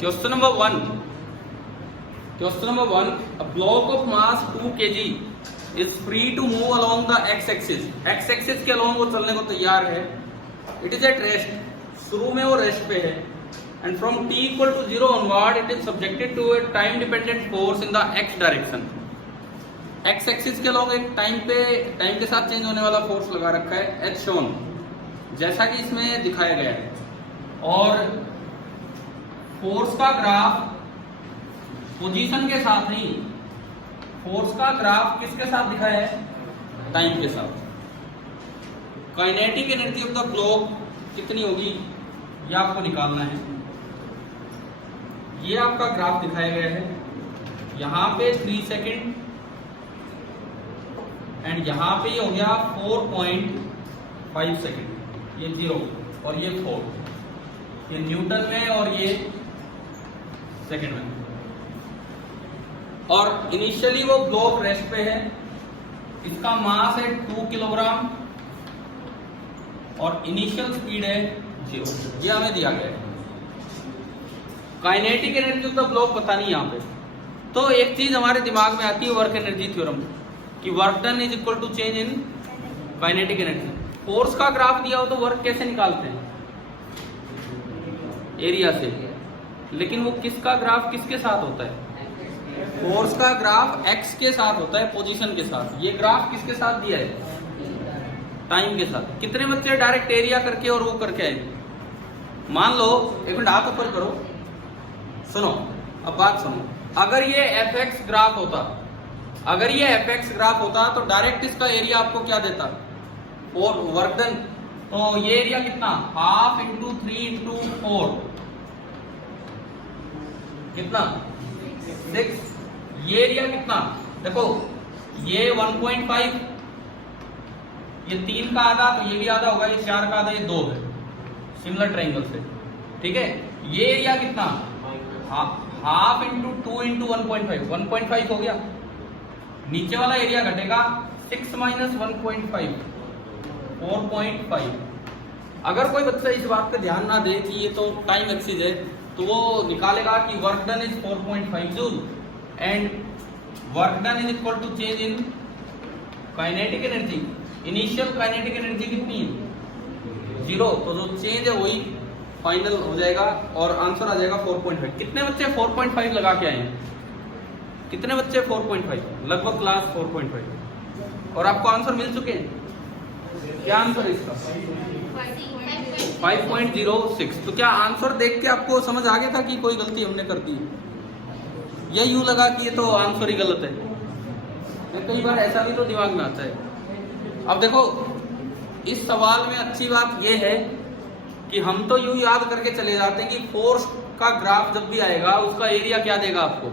Question number 1. Question number 1. A block of mass 2 kg is free to move along the x-axis. x-axis के along वो चलने को तैयार है. It is at rest. शुरू में वो रेस्ट पे है. And from t equal to 0 onward, it is subjected to a time-dependent force in the x direction. x-axis के along एक टाइम के साथ चेंज होने वाला फोर्स लगा रखा है h shown, जैसा कि इसमें दिखाया गया है. और फोर्स का ग्राफ पोजीशन के साथ नहीं, फोर्स का ग्राफ किसके साथ दिखाया है? टाइम के साथ. Kinetic energy of the block कितनी होगी ये आपको निकालना है. ये आपका ग्राफ दिखाया गया है. यहां पे 3 सेकेंड एंड यहां पे ये हो गया 4.5 सेकेंड. ये 0 और ये 4, ये न्यूटन में और ये सेकेंड में. और इनिशियली वो ब्लॉक रेस्ट पे है. इसका मास है 2 किलोग्राम और इनिशियल स्पीड है 0. ये हमें दिया गया है. Kinetic energy of the block पता नहीं यहाँ पे. तो एक चीज हमारे दिमाग में आती है वर्क एनर्जी थ्योरम कि work done is equal to change in kinetic energy. Force का ग्राफ दिया हो तो वर्क कैसे निकालते हैं? एरिया से. लेकिन वो किसका ग्राफ किसके साथ होता है? फोर्स का ग्राफ एक्स के साथ होता है, पोजीशन के साथ. ये ग्राफ किसके साथ दिया है? टाइम के साथ. कितने बच्चे डायरेक्ट एरिया करके और वो करके आए? मान लो, एक मिनट हाथ ऊपर करो, सुनो, अब बात सुनो. अगर ये एफ एक्स ग्राफ होता, अगर ये एफ एक्स ग्राफ होता तो डायरेक्ट इसका एरिया आपको क्या देता? और वर्क डन. तो ये एरिया कितना? हाफ इंटू 3 इंटू 4 कितना? 6. ये एरिया कितना? देखो ये 1.5, ये 3 का आधा, तो ये भी आधा होगा, ये 4 का आधा, ये 2 है सिमिलर ट्रायंगल से. ठीक है. ये एरिया कितना? हाफ इंटू 2 इंटू 1.5, 1.5 हो गया. नीचे वाला एरिया घटेगा 6 माइनस 1.5, 4.5. अगर कोई बच्चा इस बात पे ध्यान ना दे कि ये तो टाइम एक्सिस है, तो वो निकालेगा कि work done is 4.5 joule and work done is equal to change in kinetic energy. Initial kinetic energy कितनी है? 0. तो जो चेंज है वही फाइनल हो जाएगा और आंसर आ जाएगा 4.5. कितने बच्चे 4.5 लगा के आए हैं? कितने बच्चे 4.5? लगभग क्लास 4.5. और आपको आंसर मिल चुके हैं. क्या आंसर है इसका? 5.06. तो क्या आंसर देख के आपको समझ आ गया था कि कोई गलती हमने कर दी? या यूं लगा कि ये तो आंसर ही गलत है? कई बार ऐसा भी तो दिमाग में आता है. अब देखो, इस सवाल में अच्छी बात यह है कि हम तो यूं याद करके चले जाते हैं कि फोर्स का ग्राफ जब भी आएगा उसका एरिया क्या देगा आपको?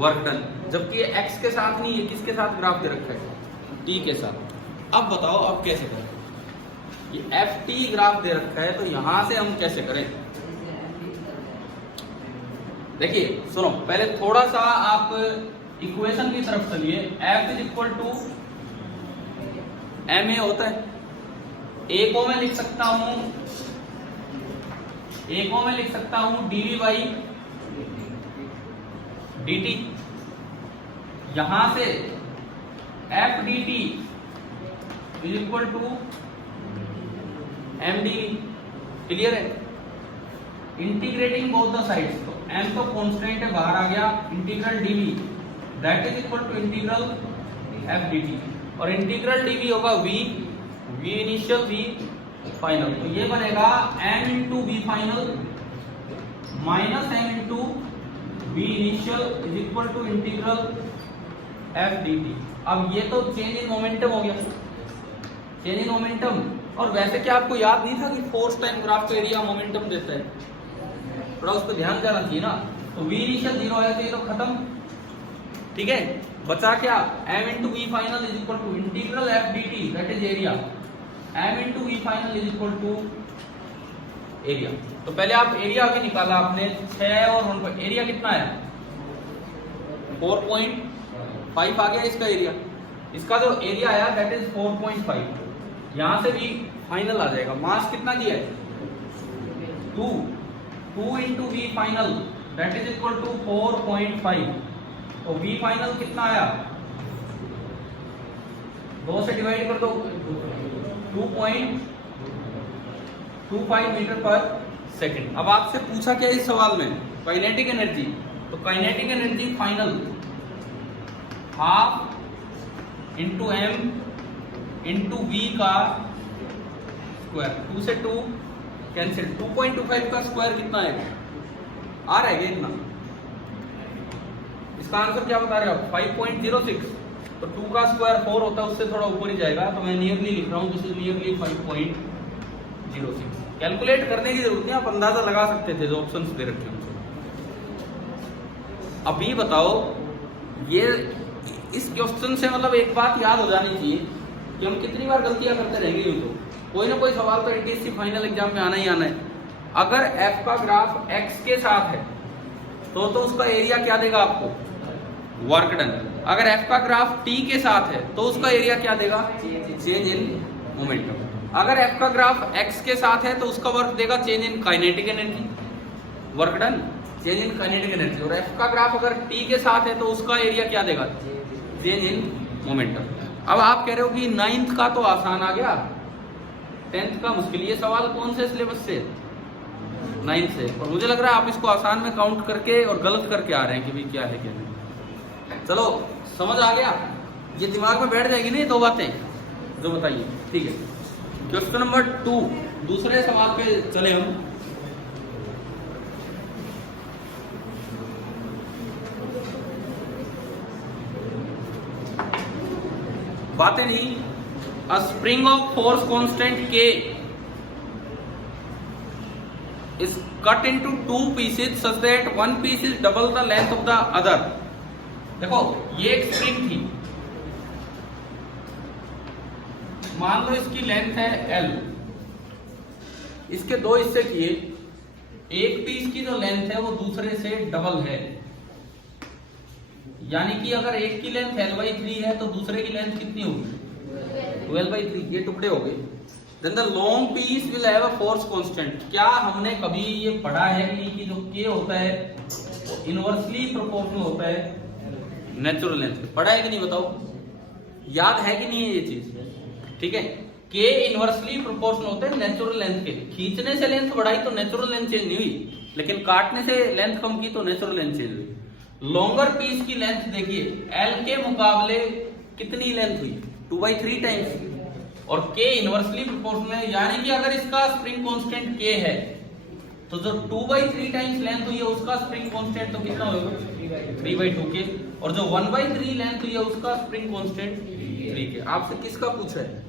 Work done. जबकि ये एक्स के साथ नहीं है, किसके साथ ग्राफ दे रखा है? टी के साथ. अब बताओ अब कैसे करें? ये एफ टी ग्राफ दे रखा है, तो यहां से हम कैसे करें? देखिए सुनो, पहले थोड़ा सा आप इक्वेशन की तरफ चलिए. F is equal to M A होता है. ए को मैं लिख सकता हूं, डीवी बाई dt. यहां से F D T is equal to M D. Clear है? इंटीग्रेटिंग बोथ द साइड्स, तो m तो कांस्टेंट है, बाहर आ गया. Integral dv that is equal to integral f dt. और इंटीग्रल dv होगा v इनिशियल v फाइनल. तो ये बनेगा m into V final minus m into V initial is equal to integral f dt. अब ये तो चेंज इन मोमेंटम हो गया, चेंज इन मोमेंटम. और वैसे क्या आपको याद नहीं था कि फोर्स टाइम ग्राफ का एरिया मोमेंटम देता है? थोड़ा उस पर ध्यान जाना चाहिए ना. तो v इनिशियल 0 है तो ये तो खत्म. ठीक है. बचा क्या? m into V final is equal to integral f dt that is area. m into V final is equal to area. तो पहले आप एरिया अभी निकाला आपने 6 और 1 पर. एरिया कितना आया? 4.5 आ गया इसका एरिया. इसका जो एरिया आया दैट इज 4.5. यहां से भी फाइनल आ जाएगा. मास कितना दिया है? 2 into V final that is equal to 4.5। तो v फाइनल कितना आया, 2 से डिवाइड कर दो, 2.25 मीटर पर सेकंड। अब आपसे पूछा क्या इस सवाल में, काइनेटिक एनर्जी। तो kinetic energy final half into m into v का स्क्वायर, 2 से 2 कैंसिल, 2.25 का स्क्वायर कितना है, आ रहा है इतना। इसका आंसर क्या बता रहे हो आप, 5.06। तो 2 का स्क्वायर 4 होता है, उससे थोड़ा ऊपर ही जाएगा, तो मैं नियरली लिख रहा हूँ, दिस इज नियरली 5.06। कैलकुलेट करने की जरूरत नहीं, आप अंदाजा लगा सकते थे जो ऑप्शंस दे रखे हैं। अभी बताओ, ये इस क्वेश्चन से मतलब एक बात याद हो जानी चाहिए कि हम कितनी बार गलतियां करते रहेंगे। यूं तो कोई ना कोई सवाल तो एटीएससी फाइनल एग्जाम में आना ही आना है। अगर एफ का ग्राफ एक्स के साथ है तो उसका एरिया क्या देगा आपको, वर्क डन। अगर एफ का ग्राफ टी के साथ है तो उसका एरिया क्या देगा, चेंज इन मोमेंटम। अगर एफ का ग्राफ एक्स के साथ है तो उसका वर्क देगा change in kinetic energy, work done, change in kinetic energy. और एफ का ग्राफ अगर टी के साथ है तो उसका एरिया क्या देगा, चेंज इन मोमेंटम। अब आप कह रहे हो कि 9th का तो आसान आ गया, 10th का मुश्किल। ये सवाल कौन से सिलेबस से, 9th से। और मुझे लग रहा है आप इसको आसान में काउंट करके और गलत करके आ रहे हैं कि भाई क्या है क्या नहीं। चलो समझ आ गया, ये दिमाग में बैठ जाएगी ना ये दो बातें जो बताइए, ठीक है। क्वेश्चन नंबर 2, दूसरे सवाल पे चले हम। बातें नहीं, a spring of force constant K is cut into 2 pieces such that one piece is double the length of the other। देखो ये एक स्प्रिंग थी, मान लो इसकी लेंथ है L, इसके 2 हिस्से किए, एक पीस की जो लेंथ है वो दूसरे से डबल है, यानी कि अगर एक की लेंथ L/3 है तो दूसरे की लेंथ कितनी होगी, 12/3। ये टुकड़े हो गए। Then the long piece will have a force constant. क्या हमने कभी ये पढ़ा है कि जो K होता है वो इनवर्सली प्रोपोर्शनल होता है नेचुरल लेंथ पे, पढ़ा है कि नहीं बताओ, याद है कि नहीं है ये चीज, ठीक है। K इनवर्सली प्रोपोर्शनल होता है नेचुरल लेंथ के। खींचने से लेंथ बढ़ाई तो नेचुरल लेंथ चेंज नहीं हुई, लेकिन काटने से लेंथ कम की तो नेचुरल लेंथ चेंज हुई। लॉन्गर पीस की लेंथ देखिए L के मुकाबले कितनी लेंथ हुई, 2/3 टाइम्स, और K इनवर्सली प्रोपोर्शनल है, यानी कि अगर इसका स्प्रिंग कांस्टेंट K है तो जो 2/3 टाइम्स लेंथ हुई है उसका स्प्रिंग कांस्टेंट तो कितना होगा, 3/2K, और जो 1/3 लेंथ हुई है उसका स्प्रिंग कांस्टेंट 3K। आपसे किसका पूछा है,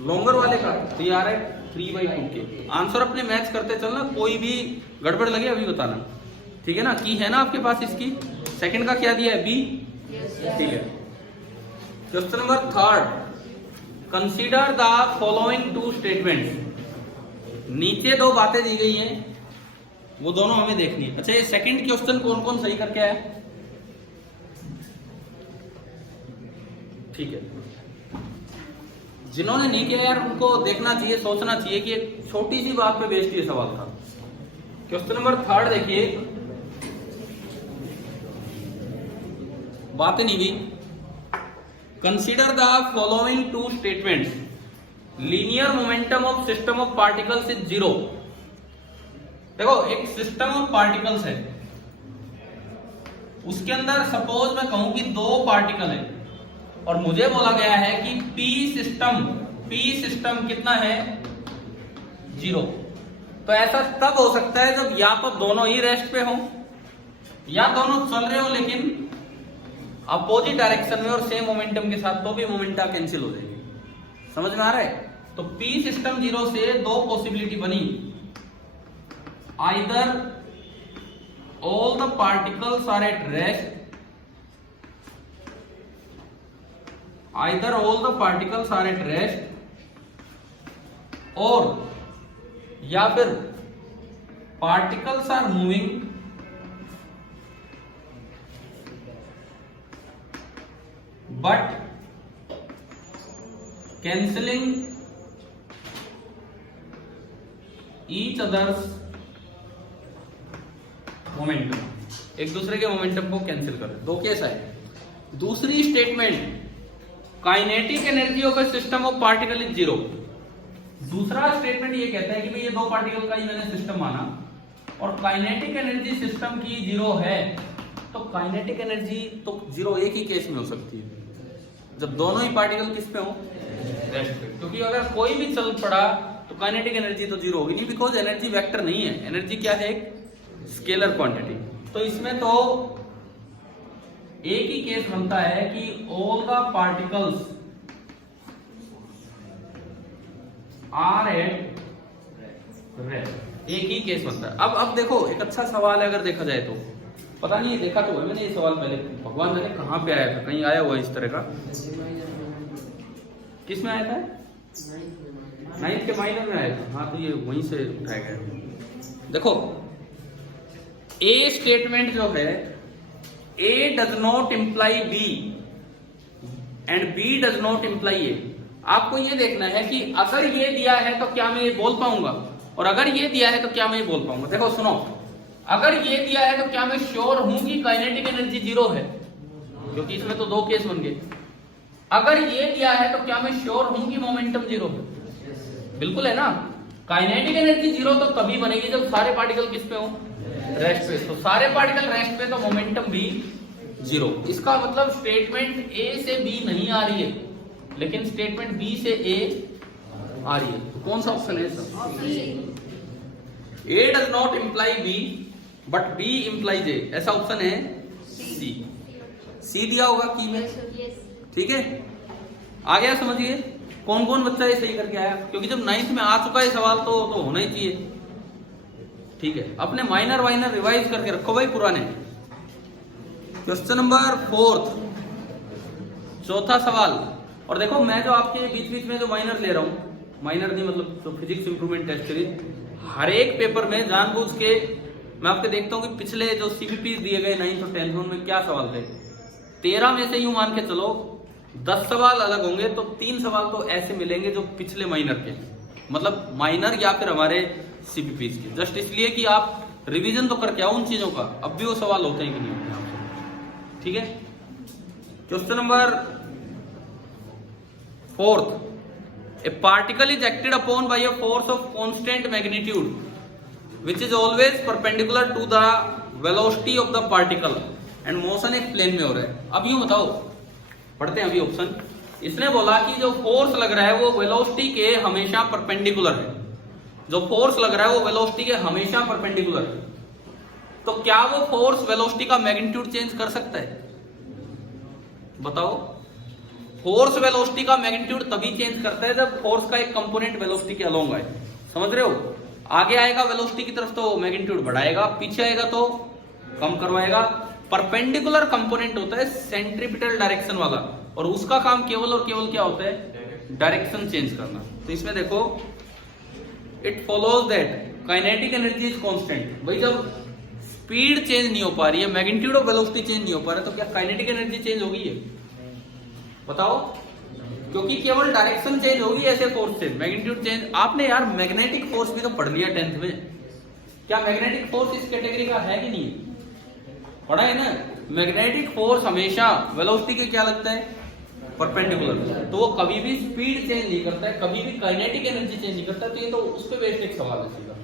लॉन्गर वाले का, तो ये आ रहा है 3/2K। आंसर अपने मैच करते चलना, कोई भी गड़बड़ लगे अभी बताना, ठीक है ना। की है ना आपके पास इसकी, सेकंड का क्या दिया है, बी, ठीक है। Question number 3, consider the following 2 statements. नीचे 2 बातें दी गई हैं, वो दोनों हमें देखनी है। अच्छा, ये सेकंड क्वेश्चन कौन कौन सही करके आया, ठीक है। जिन्होंने नहीं किया यार उनको देखना चाहिए, सोचना चाहिए कि एक छोटी सी बात पे बेस्ड ये सवाल था। क्वेश्चन नंबर 3 देखिए, बातें नहीं गई। Consider the following 2 statements. Linear momentum of system of particles is 0। देखो एक सिस्टम ऑफ पार्टिकल्स है, उसके अंदर सपोज मैं कहूं कि 2 पार्टिकल है और मुझे बोला गया है कि P सिस्टम कितना है, 0। तो ऐसा तब हो सकता है जब या तो दोनों ही रेस्ट पे हो या दोनों चल रहे हो लेकिन अपोजिट डायरेक्शन में और सेम मोमेंटम के साथ, तो भी मोमेंटा कैंसिल हो जाएगी। समझ में आ रहा है। तो P सिस्टम 0 से 2 पॉसिबिलिटी बनी, either all the particles are at rest, either all the particles are at rest, और या फिर particles are moving but cancelling each other's momentum, एक दूसरे के मोमेंटम को कैंसिल कर, दो केस आए। दूसरी statement, kinetic energy of A system of particle is zero. दूसरा स्टेटमेंट ये कहता है कि भाई ये दो पार्टिकल का ही मैंने सिस्टम माना और काइनेटिक एनर्जी सिस्टम की जीरो है, तो काइनेटिक एनर्जी तो जीरो एक ही केस में हो सकती है, जब दोनों ही पार्टिकल किस पे हो, रेस्ट पे। क्योंकि अगर कोई भी चल पड़ा तो काइनेटिक एनर्जी तो जीरो होगी नहीं, बिकॉज एनर्जी वेक्टर नहीं है, एनर्जी क्या है, एक स्केलर क्वांटिटी। तो इसमें तो एक ही केस बनता है कि all the particles are at rest, एक ही केस बनता है। अब देखो एक अच्छा सवाल है, अगर देखा जाए तो, पता नहीं देखा तो है मैंने ये सवाल पहले, भगवान जाने कहां पे आया था, कहीं आया हुआ इस तरह का, किस में आया था, 9th के माइनर में आया था। हाँ तो ये वहीं से उठाया गया। देखो ए स्टेटमेंट जो है, A does not imply B and B does not imply A. आपको ये देखना है कि अगर ये दिया है तो क्या मैं ये बोल पाऊंगा, और अगर ये दिया है तो क्या मैं ये बोल पाऊंगा। देखो सुनो, अगर ये दिया है तो क्या मैं श्योर हूं कि काइनेटिक एनर्जी जीरो है, क्योंकि इसमें तो दो केस बन गए। अगर ये दिया है तो क्या मैं श्योर हूं कि मोमेंटम जीरो है, बिल्कुल है ना। काइनेटिक एनर्जी जीरो तो तभी बनेगी जब सारे पार्टिकल किस पे हो, रेस्ट पे। तो सारे पार्टिकल रेस्ट पे तो मोमेंटम भी जीरो। इसका मतलब स्टेटमेंट ए से बी नहीं आ रही है, लेकिन स्टेटमेंट बी से ए आ रही है। तो कौन सा ऑप्शन है इसका, A does not imply B but B implies A, ऐसा ऑप्शन है सी। सी दिया होगा की में, ठीक है। आ गया, समझिए कौन कौन बच्चा ये सही करके आया, क्योंकि जब 9th में आ चुका है सवाल तो होना ही चाहिए, ठीक है। अपने माइनर वाइनर रिवाइज करके रखो भाई पुराने। क्वेश्चन नंबर 4, चौथा सवाल। और देखो मैं जो आपके बीच बीच में जो माइनर ले रहा हूं, माइनर नहीं मतलब तो फिजिक्स इंप्रूवमेंट टेस्ट सीरीज, हर एक पेपर में जानबूझ के मैं आपके देखता हूं कि पिछले जो सीबीपी दिए गए 9th और 10th में क्या सवाल थे। 13 में से यूं मान के चलो 10 सवाल अलग होंगे, तो 3 सवाल तो ऐसे मिलेंगे जो पिछले माइनर के, मतलब माइनर या फिर हमारे सीबीपी के, जस्ट इसलिए कि आप रिवीजन तो करके आओ उन चीजों का, अब भी वो सवाल होते हैं कि नहीं होते आपसे, ठीक है। Question number 4, A particle is acted upon bye a force of constant magnitude which is always perpendicular to the velocity of the particle and motion एक प्लेन में हो रहा है। अब यूं बताओ, पढ़ते हैं अभी ऑप्शन। इसने बोला कि जो फोर्स लग रहा है वो वेलोसिटी के हमेशा परपेंडिकुलर है, जो फोर्स लग रहा है वो वेलोसिटी के हमेशा परपेंडिकुलर है। तो क्या वो फोर्स वेलोसिटी का मैग्नीट्यूड चेंज कर सकता है, बताओ। फोर्स वेलोसिटी का मैग्नीट्यूड तभी चेंज करता है जब फोर्स का एक कंपोनेंट वेलोसिटी के अलोंग आए, समझ रहे हो। आगे आएगा वेलोसिटी की तरफ तो मैग्नीट्यूड बढ़ाएगा, पीछे आएगा तो कम करवाएगा। परपेंडिकुलर कंपोनेंट होता है सेंट्रीपिटल डायरेक्शन वाला, और उसका काम केवल और केवल क्या होता है, डायरेक्शन चेंज करना। तो इसमें देखो, it follows that kinetic energy is constant. भाई जब स्पीड चेंज नहीं हो पा रही है, मैग्नीट्यूड ऑफ वेलोसिटी चेंज नहीं हो पा रहा, तो क्या काइनेटिक एनर्जी चेंज होगी है, बताओ। क्योंकि केवल डायरेक्शन चेंज होगी ऐसे फोर्स से, मैग्नीट्यूड चेंज। आपने यार मैग्नेटिक फोर्स भी तो पढ़ लिया 10th में, क्या मैग्नेटिक फोर्स इस कैटेगरी का है कि नहीं, पढ़ा है ना। मैग्नेटिक फोर्स हमेशा वेलोसिटी के क्या लगता है, परपेंडिकुलर, तो वो कभी भी स्पीड चेंज नहीं करता है, कभी भी काइनेटिक एनर्जी चेंज नहीं करता। तो ये तो उस पे बेस्ड एक सवाल है सीधा,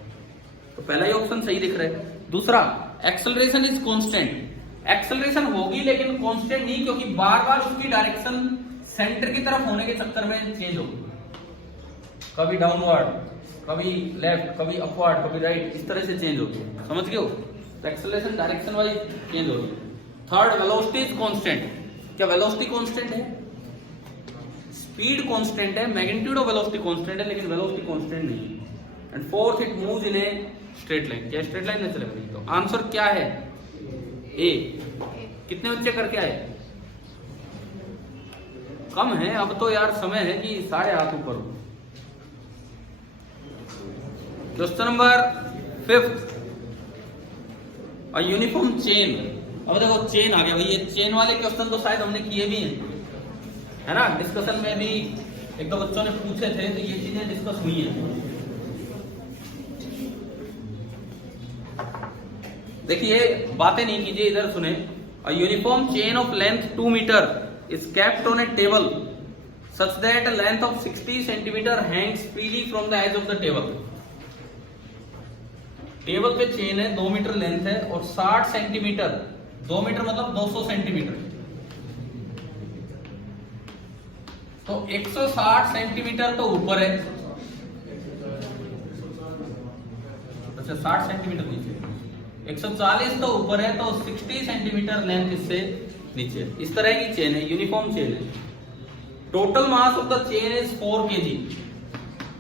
तो पहला ही ऑप्शन सही दिख रहा है। दूसरा, एक्सेलरेशन इज कांस्टेंट। एक्सेलरेशन होगी लेकिन कांस्टेंट नहीं, क्योंकि बार बार उसकी डायरेक्शन सेंटर की तरफ होने के चक्कर में चेंज होगी, कभी डाउनवर्ड, कभी लेफ्ट, कभी अपवर्ड, कभी राइट, इस तरह से चेंज होगी, समझ गए हो। तो एक्सेलरेशन डायरेक्शन वाइज चेंज होगी। Third, velocity is constant. क्या वेलोसिटी कांस्टेंट है, स्पीड कांस्टेंट है, मैग्नीट्यूड ऑफ वेलोसिटी कांस्टेंट है, लेकिन वेलोसिटी कांस्टेंट नहीं। And fourth, it moves in a straight line. क्या स्ट्रेट लाइन में चलेगा, तो आंसर क्या है, ए। कितने बच्चे करके आए, कम है, अब तो यार समय है कि सारे हाथ ऊपर हो। क्वेश्चन नंबर 5, अ यूनिफॉर्म चेन। अब देखो चेन आ गया भाई, ये चेन वाले क्वेश्चन तो शायद हमने किए भी हैं, है ना। डिस्कशन में भी एक दो बच्चों ने पूछे थे, तो ये चीजें डिस्कस हुई हैं। देखिए बातें नहीं कीजिए, इधर सुने। A uniform chain of length 2 metre is kept on a table such that a length of 60 centimetre hangs freely from the edge of the table. Table पे चेन है, 2 मीटर लेंथ है और 60 सेंटीमीटर, 2 मीटर मतलब 200 centimetre, तो 160 centimetre तो ऊपर है, अच्छा 60 सेंटीमीटर नीचे, 140 तो ऊपर है, तो 60 सेंटीमीटर लेंथ इससे नीचे। इस तरह की चेन है, यूनिफॉर्म चेन है। Total mass of the chain is 4 kg।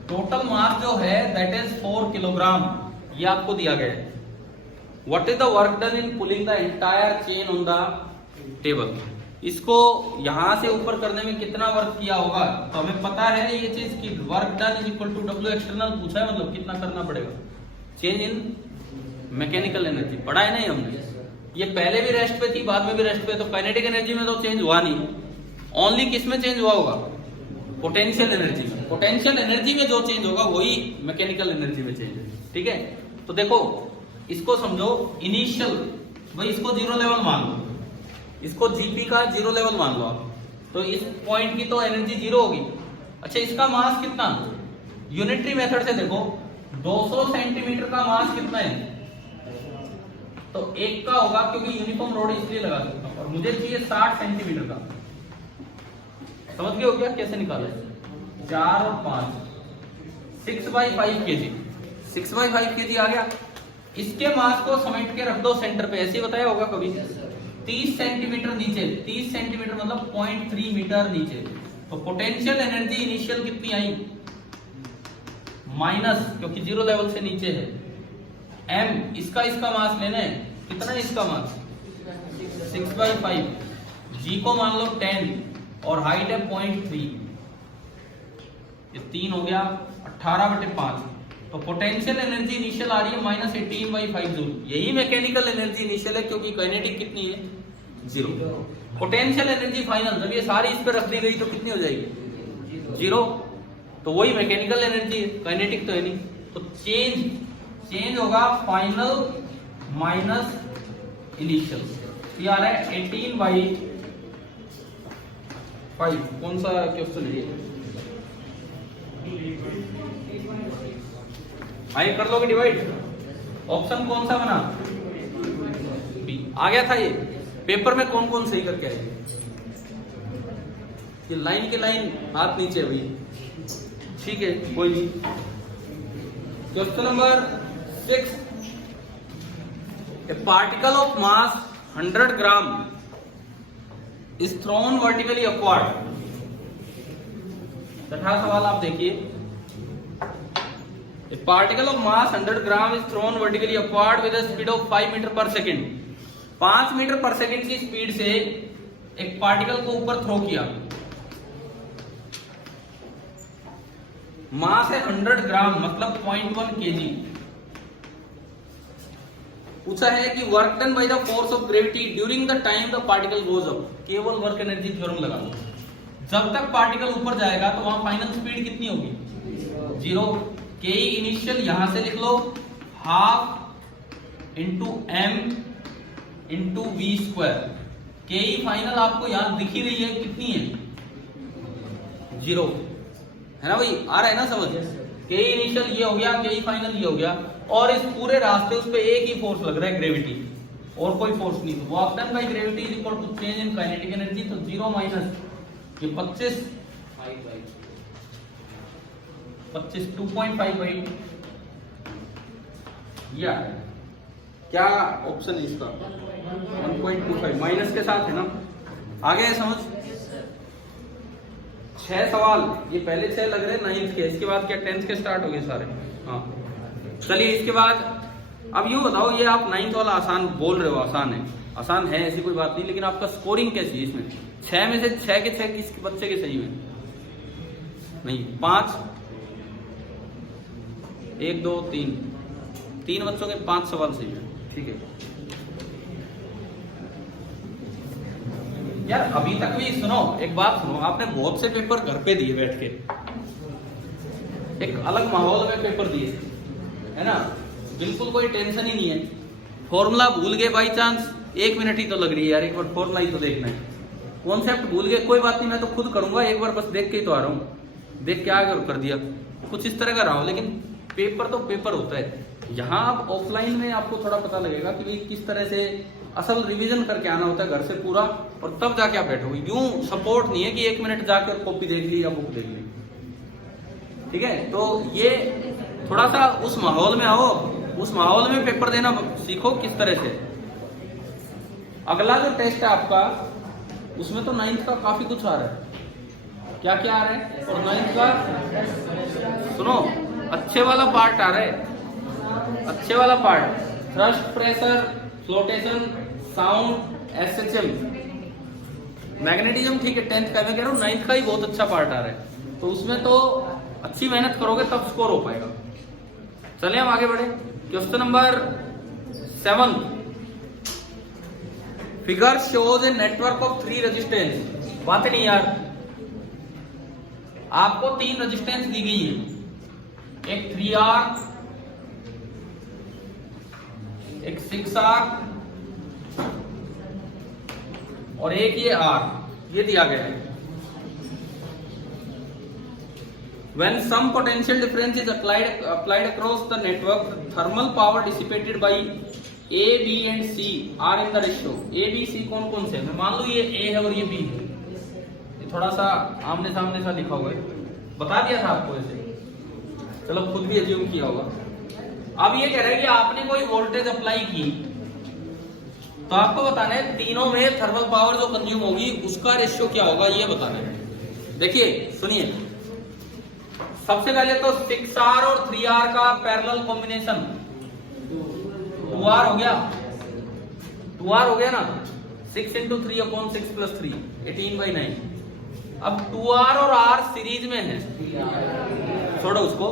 Total mass जो है दैट इज 4 किलोग्राम, ये आपको दिया गया है। What is the work done in pulling the entire chain on the table. इसको यहां से ऊपर करने में कितना वर्क किया होगा, तो हमें पता है ये चीज की work done is equal to W external पूछा है, मतलब कितना करना पड़ेगा। चेंज इन मैकेनिकल एनर्जी पढ़ा है नहीं हमने, ये पहले भी रेस्ट पे थी, बाद में भी रेस्ट पे, तो काइनेटिक एनर्जी में तो चेंज हुआ नहीं, ओनली किस में चेंज हुआ होगा, पोटेंशियल एनर्जी में। पोटेंशियल एनर्जी में जो चेंज होगा वही मैकेनिकल एनर्जी में चेंज है, ठीक है। तो देखो इसको समझो, इनिशियल भाई इसको 0 लेवल मान लो, इसको जीपी का 0 लेवल मान लो आप, तो इस पॉइंट की तो एनर्जी 0 होगी। अच्छा इसका मास कितना, यूनिटरी मेथड से देखो 200 सेंटीमीटर का मास कितना है, तो 1 का होगा, क्योंकि यूनिफॉर्म रोड इसलिए लगा सकता हूं, और मुझे चाहिए 60 सेंटीमीटर का। समझ गए हो क्या कैसे निकाले, 4 और 5, 6/5 kg, 6/5 kg आ गया। इसके मास को समेट के रख दो सेंटर पे, ऐसे ही बताया होगा कभी, 30 सेंटीमीटर नीचे, 30 सेंटीमीटर मतलब 0.3 मीटर नीचे, तो पोटेंशियल एनर्जी इनिशियल कितनी आई, माइनस, क्योंकि 0 लेवल से नीचे है, m, इसका मास लेना है, कितना है इसका मास, 6/5, g को मान लो 10 और हाइट है 0.3, ये 3 हो गया, 18/5, तो पोटेंशियल एनर्जी इनिशियल आ रही है -18/5 जूल। यही मैकेनिकल एनर्जी इनिशियल है, क्योंकि काइनेटिक कितनी है 0। पोटेंशियल एनर्जी फाइनल, जब ये सारी इस पे रख दी गई तो कितनी हो जाएगी 0, तो वही मैकेनिकल एनर्जी है, काइनेटिक तो है नहीं। तो चेंज होगा फाइनल माइनस इनिशियल, ये आ रहा है 18/5। कौन सा क्वेश्चन है ये, आइए कर लोगे डिवाइड, ऑप्शन कौन सा बना, बी आ गया था। ये पेपर में कौन कौन सही करके आए, ये लाइन के लाइन हाथ नीचे हुई, ठीक है कोई नहीं। Question number 6, A particle of mass 100 gram is thrown vertically upward. छठा सवाल आप देखिए, A particle of mass 100 gram is thrown vertically upward with a speed of 5 metre पर सेकेंड। 5 मीटर पर सेकेंड की स्पीड से एक पार्टिकल को ऊपर थ्रो किया, मास है 100 ग्राम मतलब 0.1 kg। पूछा है कि work done by the force of gravity during the time the particle goes up. केवल वर्क एनर्जी थ्योरम लगा लो, जब तक पार्टिकल ऊपर जाएगा तो वहां फाइनल स्पीड कितनी होगी 0। के इनिशियल यहां से लिख लो, ½ into m into V square. के फाइनल आपको यहां दिख ही रही है, कितनी है 0, है ना भाई, आ रहा है ना समझ। के इनिशियल ये हो गया, के फाइनल ये हो गया, और इस पूरे रास्ते उस पे एक ही फोर्स लग रहा है, ग्रेविटी, और कोई फोर्स नहीं। Work done by gravity is equal to change in kinetic energy, तो 0 माइनस ये 25 2.5/8 या क्या ऑप्शन है इसका 1.25 माइनस के साथ है ना, आगे समझ। 6 सवाल, ये पहले 6 लग रहे हैं 9th के, इसके बाद क्या 10th के स्टार्ट हो गए सारे। हाँ चलिए इसके बाद अब यूं बताओ, ये आप 9th वाला आसान बोल रहे हो, आसान है ऐसी कोई बात नहीं, लेकिन आपका स्कोरिंग कैसी है इसमें, 6 में से 6 के 6 किस बच्चे के सही में नहीं, 5 1 2 3 बच्चों के 5 सवाल सही है, ठीक है यार। अभी तक भी सुनो, एक बात सुनो, आपने बहुत से पेपर घर पे दिए बैठ के, एक अलग माहौल में पेपर दिए, है ना, बिल्कुल कोई टेंशन ही नहीं है, फॉर्मूला भूल गए बाई चांस, 1 मिनट ही तो लग रही है यार, एक बार फॉर्मूला ही तो देखना है। कॉन्सेप्ट भूल गए, कोई बात नहीं, मैं तो खुद करूंगा, एक बार बस देख के ही तो आ रहा हूँ, देख के आगे कर दिया, कुछ इस तरह का रहा हूँ। लेकिन पेपर तो पेपर होता है, यहाँ आप ऑफलाइन में आपको थोड़ा पता लगेगा कि भाई किस तरह से असल रिवीजन करके आना होता है घर से पूरा, और तब जाके आप बैठोगे। यूं सपोर्ट नहीं है कि 1 मिनट जाके और कॉपी देख ली या बुक देख ली, ठीक है। तो ये थोड़ा सा उस माहौल में आओ, उस माहौल में पेपर देना सीखो किस तरह से। अगला जो टेस्ट है आपका, उसमें तो 9th का काफी कुछ आ रहा है। क्या क्या आ रहा है? और 9th का सुनो, अच्छे वाला पार्ट आ रहा है, अच्छे वाला part, thrust, pressure, flotation, sound, SHM, magnetism, ठीक है 10th का। मैं कह रहा हूँ 9th का ही बहुत अच्छा पार्ट आ रहा है, तो उसमें तो अच्छी मेहनत करोगे तब स्कोर हो पाएगा। चलिए हम आगे बढ़े। Question number 7, figure shows a network of 3 resistance. बात नहीं यार, आपको 3 रेजिस्टेंस दी गई है, एक 3R, एक 6R और एक ये R, ये दिया गया है। When some potential difference is applied across the network, the thermal power dissipated by A, B and C are in the ratio। A, B, C कौन कौन से? मैं मान लू ये A है और ये B है, ये थोड़ा सा आमने सामने सा लिखा हुआ है, बता दिया था आपको ऐसे, चलो खुद भी अज्यूम किया होगा। अब ये कह रहा है कि आपने कोई वोल्टेज अप्लाई की, तो आपको बताना है तीनों में थर्मल पावर जो कंज्यूम होगी उसका रेशियो क्या होगा, ये बताना है। देखिए सुनिए, सबसे पहले तो 6R और 3R का पैरेलल कॉम्बिनेशन 2R हो गया, 2R हो गया ना, 6 × 3 / 6 + 3 18/9। अब 2R और R सीरीज में है, छोड़ो उसको,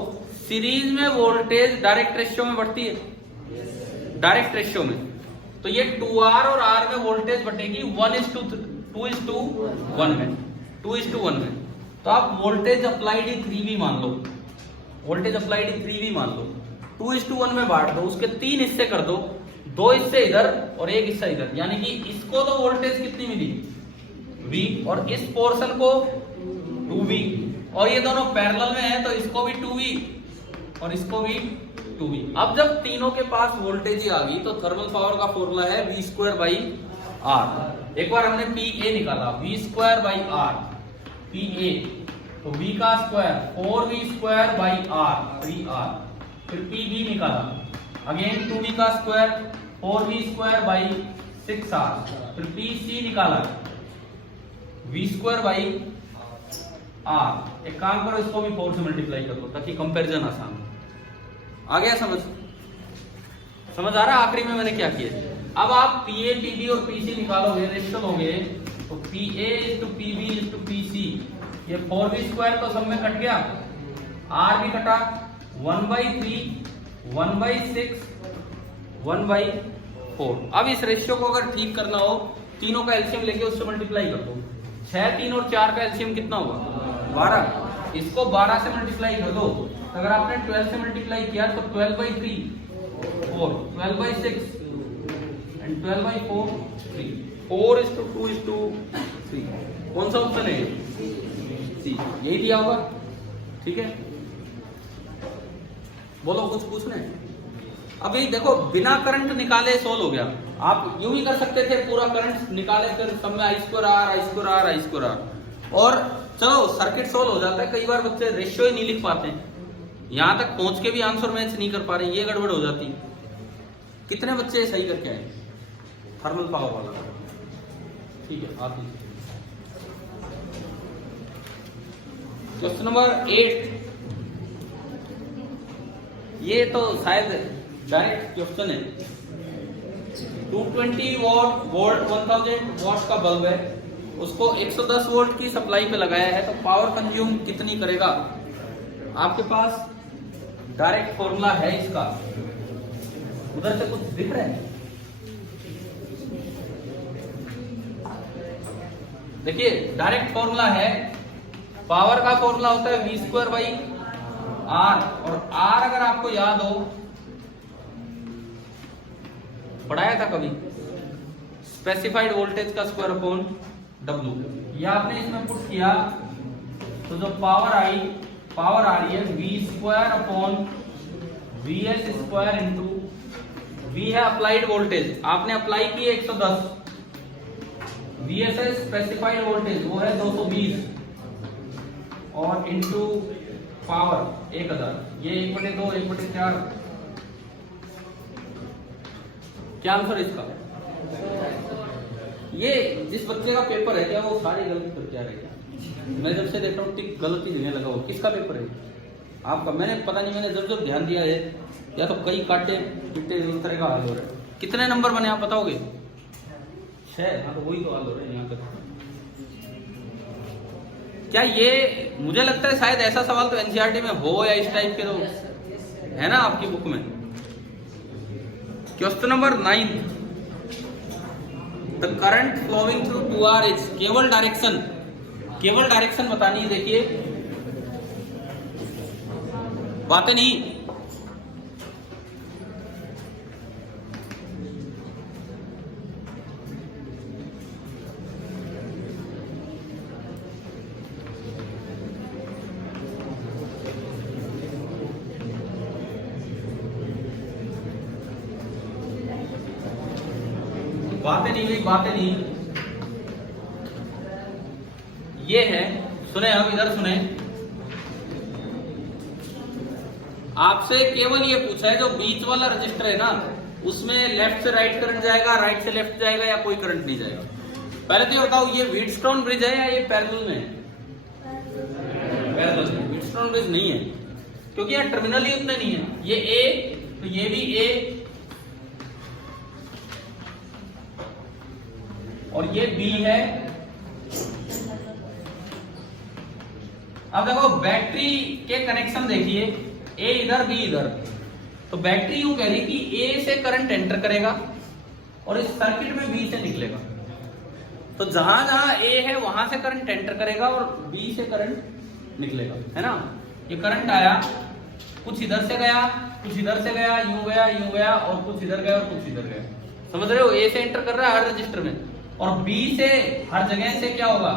सीरीज में वोल्टेज डायरेक्ट रेशियो में बढ़ती है, डायरेक्ट रेशियो में, तो ये 2R और R में वोल्टेज बढ़ेगी 1:2:1 में, 2:1 में। तो आप वोल्टेज अप्लाइड 3V मान लो, वोल्टेज अप्लाइड 3V मान लो, 2:1 में बांट दो, उसके 3 हिस्से कर दो, 2 हिस्से इधर और 1 हिस्सा इधर, यानी कि इसको तो वोल्टेज कितनी मिली V, और इस पोर्शन को 2V, और ये दोनों पैरेलल में है तो इसको भी 2V और इसको भी 2V। अब जब तीनों के पास वोल्टेज ही आ गई तो थर्मल पावर का फॉर्मूला है V²/R। एक बार हमने PA निकाला, V²/R, PA, तो V का स्क्वायर 4V²/R 3R, फिर PB निकाला, अगेन 2V का स्क्वायर 4V²/6R, फिर PC निकाला V²/R। एक काम करो, इसको भी 4 से मल्टीप्लाई कर दो ताकि कंपैरिजन आसान हो। आ गया समझ? समझ आ रहा है आखिरी में मैंने क्या किया? अब आप PA, PB और PC निकालोगे, रेशियो लोगे, तो PA × PB × PC, ये 4V² तो सब में कट गया, R भी कटा, 1/3, 1/6, 1/4। अब इस रेशियो को अगर ठीक करना हो, तीनों का एलसीएम लेके उससे मल्टीप्लाई कर दो, 6, 3 और 4 का एलसीएम कितना होगा? 12। इसको 12 से मल्टीप्लाई कर दो, अगर आपने 12 से मल्टीप्लाई किया तो 12/3 4, 12/6 एंड 12/4 3, 4:2:3। कौन सा ऑप्शन है? सी, यही दिया होगा, ठीक है। बोलो कुछ पूछना है? अब ये देखो, बिना करंट निकाले सोल्व हो गया। आप यूं ही कर सकते थे, पूरा करंट निकाले, फिर सब में I²R, और चलो सर्किट सोल्व हो जाता है। कई बार बच्चे रेशियो ही नहीं लिख पाते हैं, यहां तक पहुंच के भी आंसर मैच नहीं कर पा रहे, ये गड़बड़ हो जाती है। कितने बच्चे सही करके आए थर्मल पावर वाला? ठीक है, आप क्वेश्चन नंबर 8, ये तो शायद डायरेक्ट क्वेश्चन है। 220 वोल्ट 1000 वॉट का बल्ब है, उसको 110 वोल्ट की सप्लाई पे लगाया है, तो पावर कंज्यूम कितनी करेगा? आपके पास डायरेक्ट फॉर्मूला है इसका, उधर से कुछ दिख रहा है? देखिए डायरेक्ट फॉर्मूला है, पावर का फॉर्मूला होता है V²/R, और R अगर आपको याद हो पढ़ाया था कभी, स्पेसिफाइड वोल्टेज का स्क्वायर अपॉन W। ये आपने इसमें पुट किया तो जो पावर आ रही है V square upon VS square into V है अप्लाइड वोल्टेज, आपने अप्लाई की 110, VS है स्पेसिफाइड वोल्टेज वो है 220 और इंटू पावर 1000, ये 1/2 1/4। क्या आंसर इसका? ये जिस बच्चे का पेपर है क्या वो सारी गलती करके आ रहे क्या? मैं जब से देख रहा हूँ टिक गलती नहीं लगा हुआ। किसका पेपर है आपका? मैंने पता नहीं, मैंने जब ध्यान दिया है या तो कई काटे पिटे इस तरह का हाल हो रहा है। कितने नंबर बने आप बताओगे? 6। हाँ तो वही तो हाल हो रहा है यहाँ तक। क्या ये मुझे लगता है शायद ऐसा सवाल तो एनसीईआरटी में हो या इस टाइप के तो है ना आपकी बुक में। Question number 9, the current flowing through 2R is, केवल डायरेक्शन बतानी है। देखिए बातें नहीं, बातें नहीं। ये है, सुने अब इधर सुने, आपसे केवल ये पूछा है जो बीच वाला रजिस्टर है ना उसमें लेफ्ट से राइट करंट जाएगा, राइट से लेफ्ट जाएगा या कोई करंट नहीं जाएगा। पहले तो ये बताओ ये व्हीटस्टोन ब्रिज है या ये पैरेलल में है? पैरेलल में। व्हीटस्टोन ब्रिज नहीं है क्योंकि यहाँ टर्मिनल ही उतने नहीं है। ये ए तो ये भी ए और ये बी है। अब देखो बैटरी के कनेक्शन देखिए, ए इधर बी इधर, तो बैटरी यूं कह रही कि ए से करंट एंटर करेगा और इस सर्किट में बी से निकलेगा। तो जहां जहां ए है वहां से करंट एंटर करेगा और बी से करंट निकलेगा, है ना। ये करंट आया, कुछ इधर से गया, कुछ इधर से गया, यूं गया और कुछ इधर गया और कुछ इधर गया। समझ रहे हो? ए से एंटर कर रहा है हर रजिस्टर में और बी से हर जगह से क्या होगा,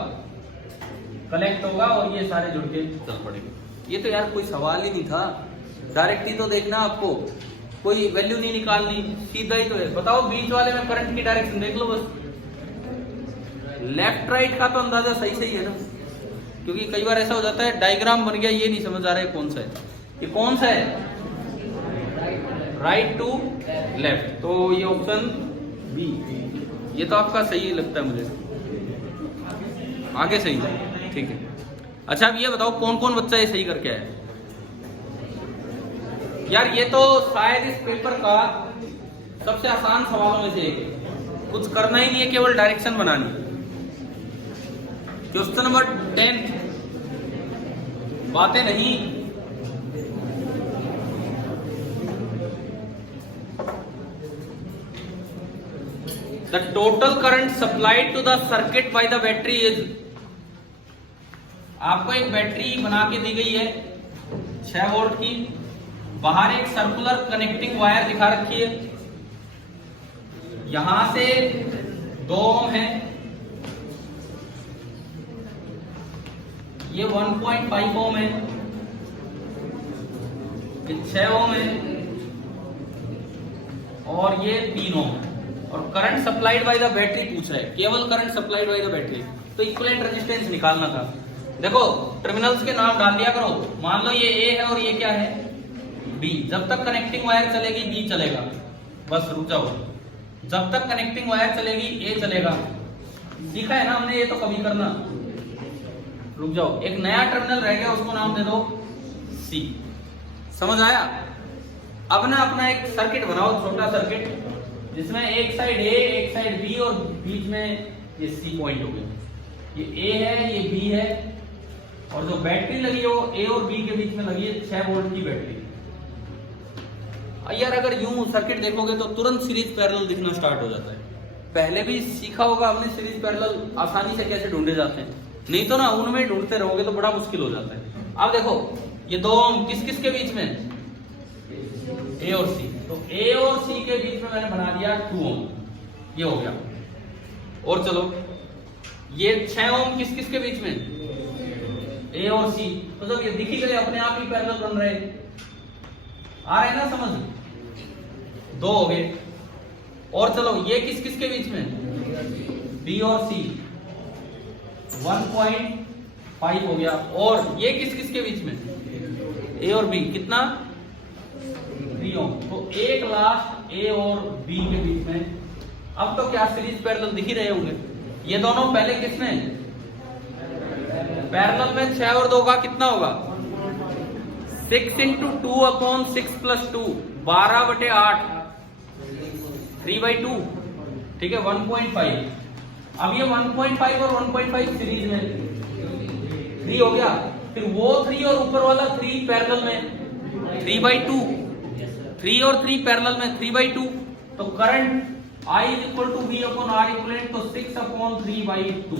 कलेक्ट होगा और ये सारे जुड़ के चल पड़ेंगे। ये तो यार कोई सवाल ही नहीं था, डायरेक्ट ही तो देखना, आपको कोई वैल्यू नहीं निकालनी, सीधा ही तो है। बताओ बीच वाले में करंट की डायरेक्शन देख लो बस, लेफ्ट राइट का तो अंदाजा सही सही है ना, क्योंकि कई बार ऐसा हो जाता है डायग्राम बन गया ये नहीं समझ आ रहा है कौन सा है, ये कौन सा है, राइट टू लेफ्ट, तो ये ऑप्शन बी, ये तो आपका सही लगता है मुझे, आगे सही है, ठीक है। अच्छा अब ये बताओ कौन कौन बच्चा ये सही करके आया यार? ये तो शायद इस पेपर का सबसे आसान सवालों में से एक, कुछ करना ही नहीं है, केवल डायरेक्शन बनानी। क्वेश्चन नंबर 10, बातें नहीं, the total current supplied to the circuit by the battery is, आपको एक बैटरी बना के दी गई है 6 वोल्ट की, बाहर एक सर्कुलर कनेक्टिंग वायर दिखा रखी है, यहां से 2 ओम है, ये 1.5 ओम है, ये 6 ओम है और ये 3 ओम है, और current supplied by the battery पूछ रहा है, केवल current supplied by the battery, तो इक्विवेलेंट रेजिस्टेंस निकालना था। देखो टर्मिनल्स के नाम डाल दिया करो, मान लो ये ए है और ये क्या है, बी, जब तक कनेक्टिंग वायर चलेगी बी चलेगा, बस रुक जाओ, जब तक कनेक्टिंग वायर चलेगी ए चलेगा, सीखा है ना हमने, ये तो कभी करना, रुक जाओ, एक नया टर्मिनल रह गया उसको नाम दे दो सी, समझ आया? अब ना अपना एक सर्किट बनाओ, छोटा सर्किट, जिसमें एक साइड ए एक साइड बी और बीच में ये सी पॉइंट हो गया, ये ए है ये बी है, और जो बैटरी लगी है वो ए और बी के बीच में लगी है 6 वोल्ट की बैटरी। यार अगर यूं सर्किट देखोगे तो तुरंत सीरीज पैरेलल दिखना स्टार्ट हो जाता है, पहले भी सीखा होगा हमने सीरीज पैरेलल आसानी से कैसे ढूंढे जाते हैं, नहीं तो ना उनमें ढूंढते रहोगे तो बड़ा मुश्किल हो जाता है। अब देखो ये 2 ओम किस किस के बीच में, ए और सी, तो ए और सी के बीच में मैंने बना दिया 2 ओम, ये हो गया। और चलो ये 6 ओम किस किस के बीच में, ए और सी, तो जब ये दिख ही गए अपने आप ही पैरेलल बन रहे, आ रहे ना समझ, 2 हो गए। और चलो ये किस किस के बीच में, बी और सी, 1.5 हो गया। और ये किस किस के बीच में, ए और बी, कितना, 3 ओम। तो एक लास्ट ए और बी के बीच में। अब तो क्या सीरीज पैरेलल दिख ही रहे होंगे। ये दोनों पहले किसमें, पैरेलल में 6 और 2 का कितना होगा, 6 × 2/6 + 2, 12/8, 3/2, ठीक है, 1.5। अब ये 1.5 और 1.5 सीरीज में 3 हो गया। फिर वो 3 और ऊपर वाला 3 पैरेलल में 3/2, 3 और 3 पैरेलल में 3/2। तो करंट I = V/R इक्विवेलेंट, तो 6/3/2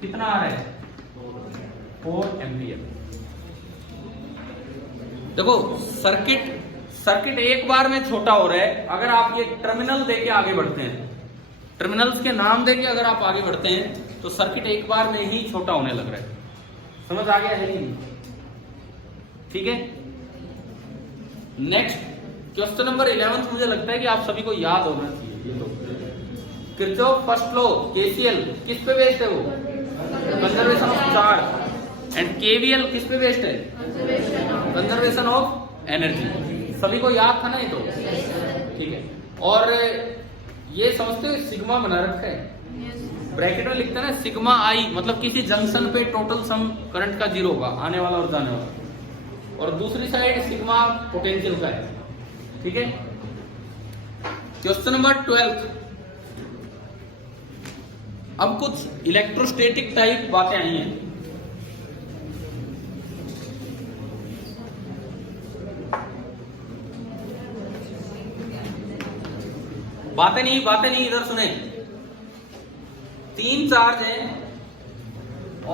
कितना आ रहा है, 4 एम्पियर। देखो सर्किट एक बार में छोटा हो रहा है। अगर आप ये टर्मिनल देके आगे बढ़ते हैं, टर्मिनल्स के नाम देके अगर आप आगे बढ़ते हैं, तो सर्किट एक बार में ही छोटा होने लग रहा है। समझ आ गया है कि नहीं? ठीक है। नेक्स्ट क्वेश्चन नंबर 11 मुझे लगता है कि आप सभी को याद होना चाहिए। किरचॉफ फर्स्ट लॉ, केसीएल किस पे बेस्ड है, वो conservation of charge. And KVL किस पे बेस्ड है, कंजर्वेशन ऑफ एनर्जी। सभी को याद था ना ये तो, ठीक है। और ये समझते हो सिग्मा बना रखा है, ब्रैकेट में लिखते हैं ना सिग्मा आई, मतलब किसी जंक्शन पे टोटल सम करंट का 0 होगा, आने वाला और जाने वाला। और दूसरी साइड सिग्मा पोटेंशियल का है, ठीक है। Question number 12। अब कुछ इलेक्ट्रोस्टैटिक टाइप बातें आई हैं। बातें नहीं, इधर सुने। 3 चार्ज हैं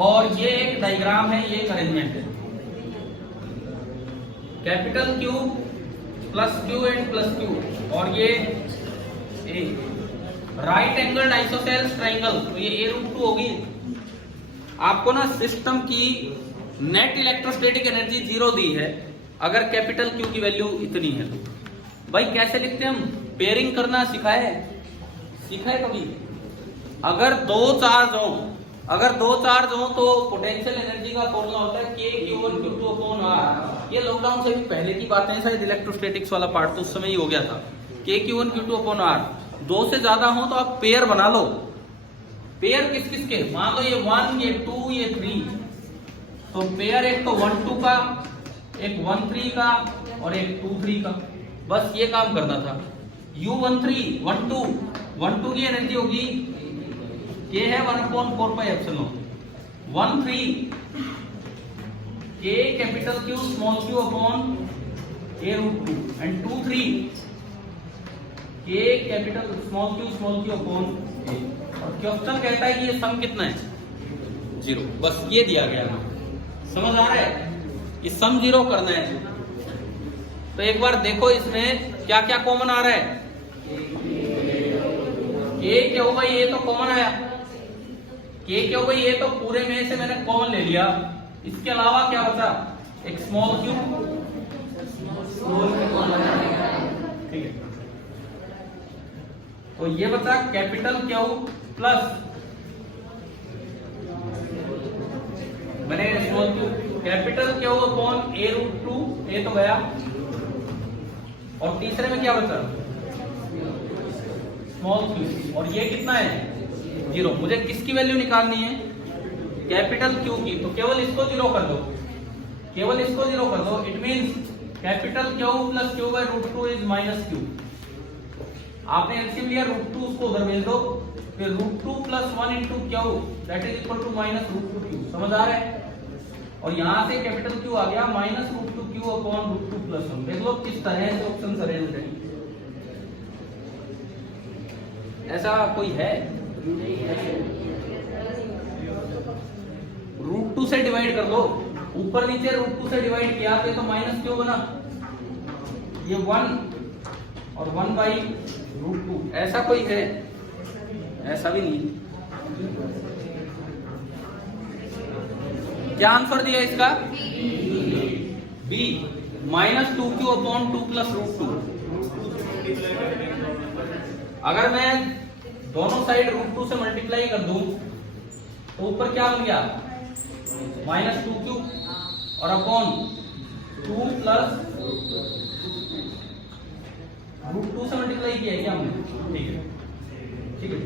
और ये एक डायग्राम है, ये एक अरेंजमेंट है। Capital Q plus Q and plus Q, और ये ए राइट एंगल्ड आइसोसेल्स ट्रायंगल, तो ये A√2 होगी। आपको ना सिस्टम की नेट इलेक्ट्रोस्टैटिक एनर्जी 0 दी है, अगर कैपिटल Q की वैल्यू इतनी है तो। भाई कैसे लिखते हैं हम, पेयरिंग करना सिखाए कभी? अगर 2 चार्ज हो तो पोटेंशियल एनर्जी का फॉर्मूला होता है KQ1Q2/R। ये लॉकडाउन से भी पहले की बातें हैं, शायद इलेक्ट्रोस्टैटिक्स वाला पार्ट तो उस समय ही हो गया था। KQ1Q2/R। 2 से ज्यादा हो तो आप पेयर बना लो। पेयर किस किस के, मान लो ये 1, ये 2, ये 3, तो पेयर एक तो 1-2 का, एक 1-3 का और एक 2-3 का। बस ये काम करना था। U13 1-2 की एनर्जी होगी K है 1/4πε0। 1-3 K capital Q small q upon A√2 and 2-3 K capital small q upon A। और क्वेश्चन कहता है कि ये सम कितना है, 0। बस ये दिया गया है, समझ आ रहा है? ये सम 0 करना है। तो एक बार देखो इसमें क्या क्या कॉमन आ रहा है। K क्या हो भाई, ये तो कॉमन आया। K क्या हो भाई, ये तो पूरे में से मैंने कॉमन ले लिया। इसके अलावा क्या बचा, एक स्मॉल q, ठीक है। तो ये बचा कैपिटल Q प्लस मैंने small q, capital Q upon A√2, ये तो गया। और तीसरे में क्या बचा, स्मॉल q, और ये कितना है, 0। मुझे किसकी वैल्यू निकालनी है, कैपिटल Q की। तो केवल इसको 0 कर दो, it means capital Q plus Q/√2 is -Q। आपने एलसीएम लिया, √2 उसको उधर भेज दो, फिर √2 plus 1 × Q that is equal to -√2Q। समझ आ रहा है? और यहां से कैपिटल Q आ गया -√2Q अपॉन √2 प्लस 1। देख लो किस तरह से ऑप्शन अरेंज है। ऐसा कोई है, √2 से डिवाइड कर दो, ऊपर नीचे √2 से डिवाइड किया तो ये तो -Q बना, ये 1 और 1/√2, ऐसा कोई है? ऐसा भी नहीं। क्या आंसर दिया इसका? B, -2q/2 + √2। अगर मैं दोनों साइड √2 से मल्टीप्लाई कर दूं तो ऊपर क्या बन गया? -2q और अपॉन 2 + √2 से मल्टीप्लाई किया है क्या हमने? ठीक है, ठीक है।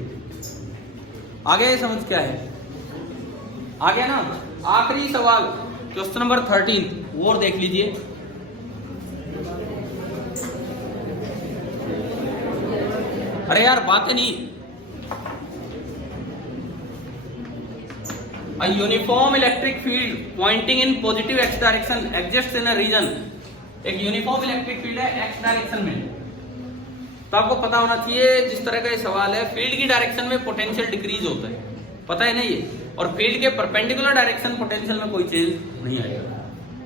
आगे समझ क्या है? आगे ना आखिरी सवाल क्वेश्चन नंबर 13 वो देख लीजिए। अरे यार बातें नहीं। A uniform electric field pointing in positive x direction exists in a region। एक यूनिफॉर्म इलेक्ट्रिक फील्ड है x डायरेक्शन में। तो आपको पता होना चाहिए, जिस तरह का ये सवाल है, फील्ड की डायरेक्शन में पोटेंशियल डिक्रीज होता है, पता है ना ये, और फील्ड के परपेंडिकुलर डायरेक्शन पोटेंशियल में कोई चेंज नहीं आएगा।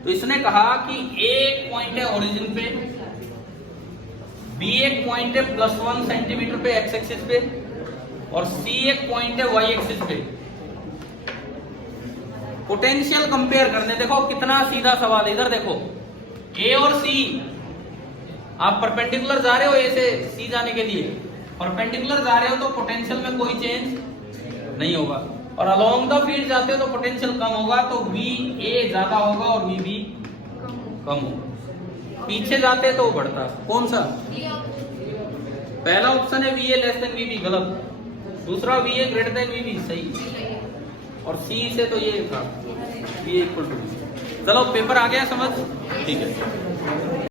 तो इसने कहा कि A एक पॉइंट है ओरिजिन पे, B एक पॉइंट है +1 सेंटीमीटर पे x एक्सिस पे, और C एक पॉइंट है y एक्सिस पे। पोटेंशियल कंपेयर करने, देखो कितना सीधा सवाल है। इधर देखो A और C, आप परपेंडिकुलर जा रहे हो A से C जाने के लिए, परपेंडिकुलर जा रहे हो तो पोटेंशियल में कोई चेंज नहीं होगा, और अलोंग द फील्ड जाते हो तो पोटेंशियल कम होगा, तो VA ज्यादा होगा और VB कम होगा। पीछे जाते तो बढ़ता। कौन सा? पहला ऑप्शन है VA < VB, गलत। दूसरा VA > VB, सही। और C से तो ये था VA = VB। चलो पेपर आ गया समझ? ठीक है।